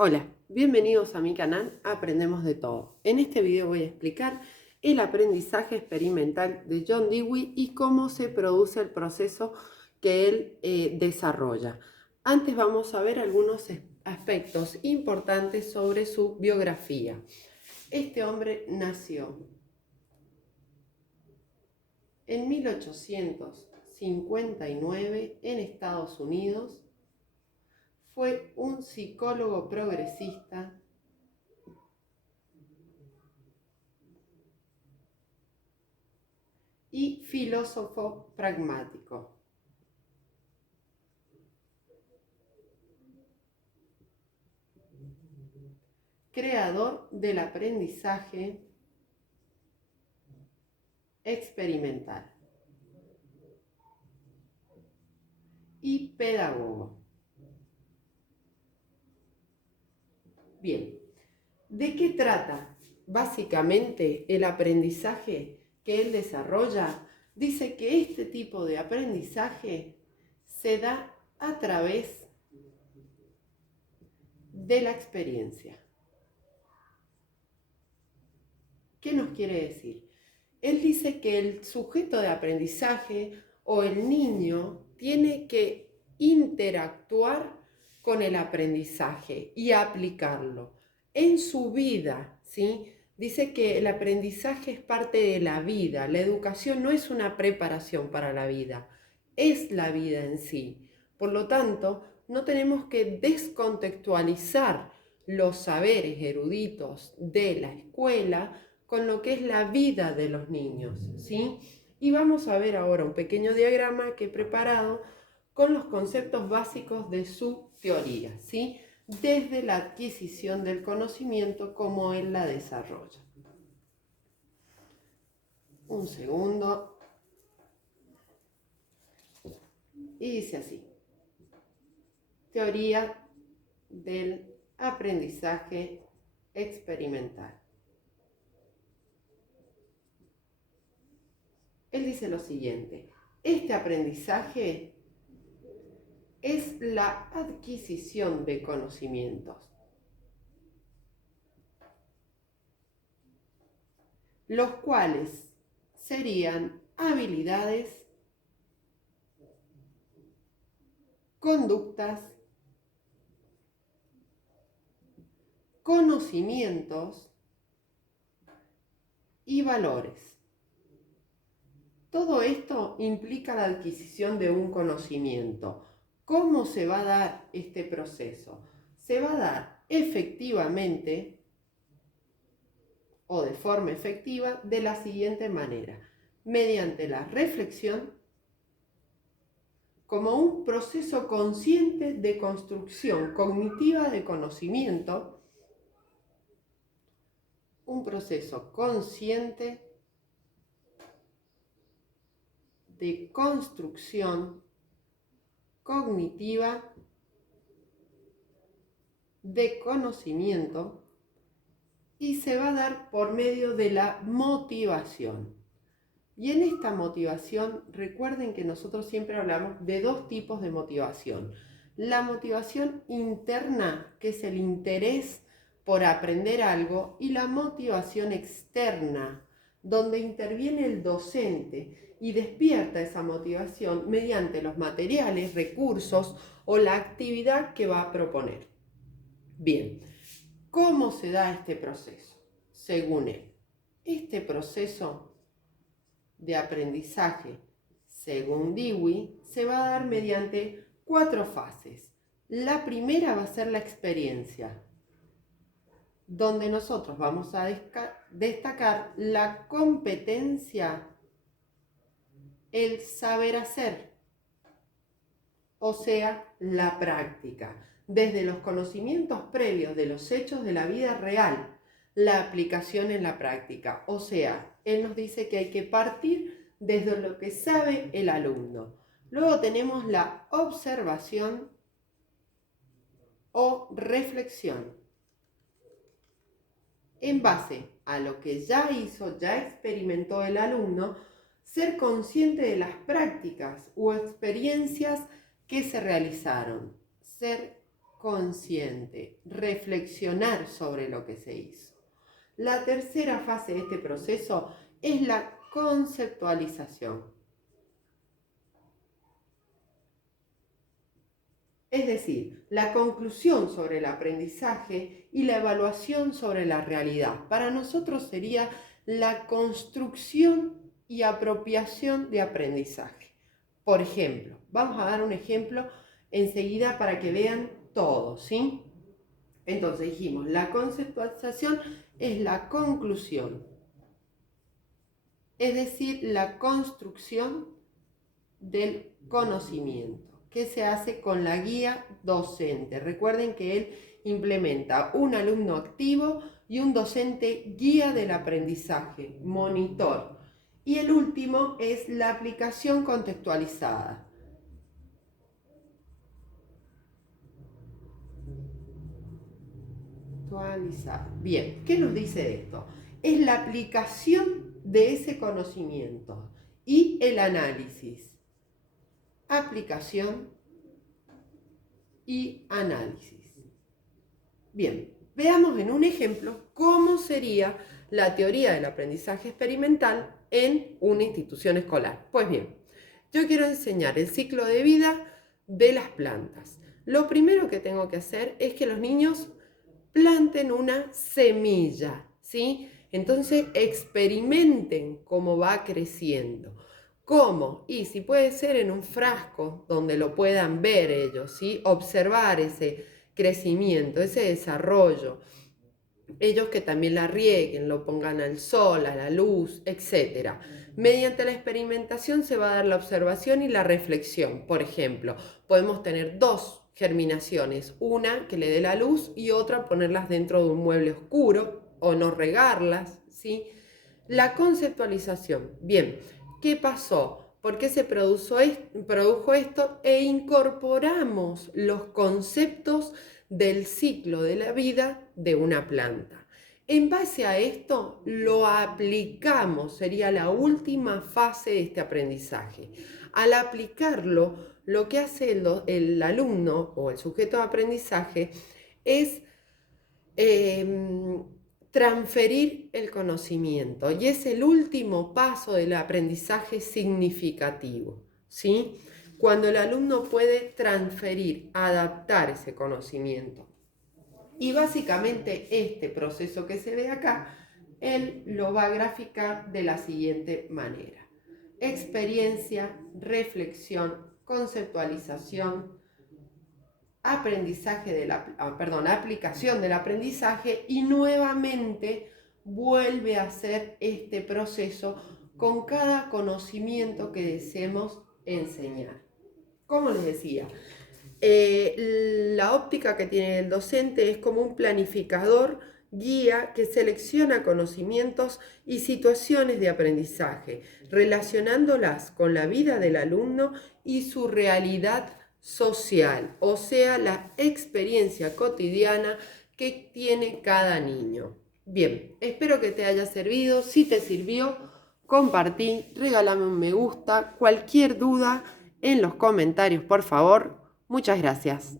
Hola, bienvenidos a mi canal Aprendemos de Todo. En este video voy a explicar el aprendizaje experimental de John Dewey y cómo se produce el proceso que él desarrolla. Antes vamos a ver algunos aspectos importantes sobre su biografía. Este hombre nació en 1859 en Estados Unidos. Fue un psicólogo progresista y filósofo pragmático. Creador del aprendizaje experimental y pedagogo. Bien, ¿de qué trata básicamente el aprendizaje que él desarrolla? Dice que este tipo de aprendizaje se da a través de la experiencia. ¿Qué nos quiere decir? Él dice que el sujeto de aprendizaje o el niño tiene que interactuar con el aprendizaje y aplicarlo en su vida, ¿sí? Dice que el aprendizaje es parte de la vida. La educación no es una preparación para la vida, es la vida en sí. Por lo tanto, no tenemos que descontextualizar los saberes eruditos de la escuela con lo que es la vida de los niños, ¿sí? Y vamos a ver ahora un pequeño diagrama que he preparado con los conceptos básicos de su teoría, ¿sí? Desde la adquisición del conocimiento, como él la desarrolla. Un segundo. Y dice así: teoría del aprendizaje experimental. Él dice lo siguiente: este aprendizaje es la adquisición de conocimientos, los cuales serían habilidades, conductas, conocimientos y valores. Todo esto implica la adquisición de un conocimiento. ¿Cómo se va a dar este proceso? Se va a dar efectivamente o de forma efectiva de la siguiente manera: mediante la reflexión, como un proceso consciente de construcción cognitiva de conocimiento, un proceso consciente de construcción cognitiva de conocimiento, y se va a dar por medio de la motivación. Y en esta motivación, recuerden que nosotros siempre hablamos de dos tipos de motivación: la motivación interna, que es el interés por aprender algo, y la motivación externa, donde interviene el docente y despierta esa motivación mediante los materiales, recursos o la actividad que va a proponer. Bien, ¿cómo se da este proceso? Según él, este proceso de aprendizaje, según Dewey, se va a dar mediante 4 fases. La primera va a ser la experiencia, donde nosotros vamos a destacar la competencia, el saber hacer, o sea, la práctica, desde los conocimientos previos de los hechos de la vida real, la aplicación en la práctica. O sea, él nos dice que hay que partir desde lo que sabe el alumno. Luego tenemos la observación o reflexión. En base a lo que ya hizo, ya experimentó el alumno, ser consciente de las prácticas o experiencias que se realizaron, ser consciente, reflexionar sobre lo que se hizo. La tercera fase de este proceso es la conceptualización. Es decir, la conclusión sobre el aprendizaje y la evaluación sobre la realidad. Para nosotros sería la construcción y apropiación de aprendizaje. Por ejemplo, vamos a dar un ejemplo enseguida para que vean todo, ¿sí? Entonces dijimos, la conceptualización es la conclusión, es decir, la construcción del conocimiento, que se hace con la guía docente. Recuerden que él implementa un alumno activo y un docente guía del aprendizaje, monitor. Y el último es la aplicación contextualizada. Bien, ¿qué nos dice esto? Es la aplicación de ese conocimiento y el análisis. Aplicación y análisis. Bien, veamos en un ejemplo cómo sería la teoría del aprendizaje experimental en una institución escolar. Pues bien, yo quiero enseñar el ciclo de vida de las plantas. Lo primero que tengo que hacer es que los niños planten una semilla, ¿sí? Entonces experimenten cómo va creciendo. ¿Cómo? Y si puede ser en un frasco donde lo puedan ver ellos, ¿sí? Observar ese crecimiento, ese desarrollo. Ellos que también la rieguen, lo pongan al sol, a la luz, etc. Mediante la experimentación se va a dar la observación y la reflexión. Por ejemplo, podemos tener dos germinaciones, una que le dé la luz y otra ponerlas dentro de un mueble oscuro o no regarlas, ¿sí? La conceptualización. Bien, ¿qué pasó? ¿Por qué se produjo esto? E incorporamos los conceptos del ciclo de la vida de una planta. En base a esto, lo aplicamos, sería la última fase de este aprendizaje. Al aplicarlo, lo que hace el alumno o el sujeto de aprendizaje es transferir el conocimiento y es el último paso del aprendizaje significativo, ¿sí? Cuando el alumno puede transferir, adaptar ese conocimiento. Y básicamente este proceso que se ve acá, él lo va a graficar de la siguiente manera. Experiencia, reflexión, conceptualización, aplicación del aprendizaje y nuevamente vuelve a hacer este proceso con cada conocimiento que deseemos enseñar. Como les decía, la óptica que tiene el docente es como un planificador guía que selecciona conocimientos y situaciones de aprendizaje, relacionándolas con la vida del alumno y su realidad social, o sea, la experiencia cotidiana que tiene cada niño. Bien, espero que te haya servido. Si te sirvió, compartí, regálame un me gusta. Cualquier duda en los comentarios, por favor. Muchas gracias.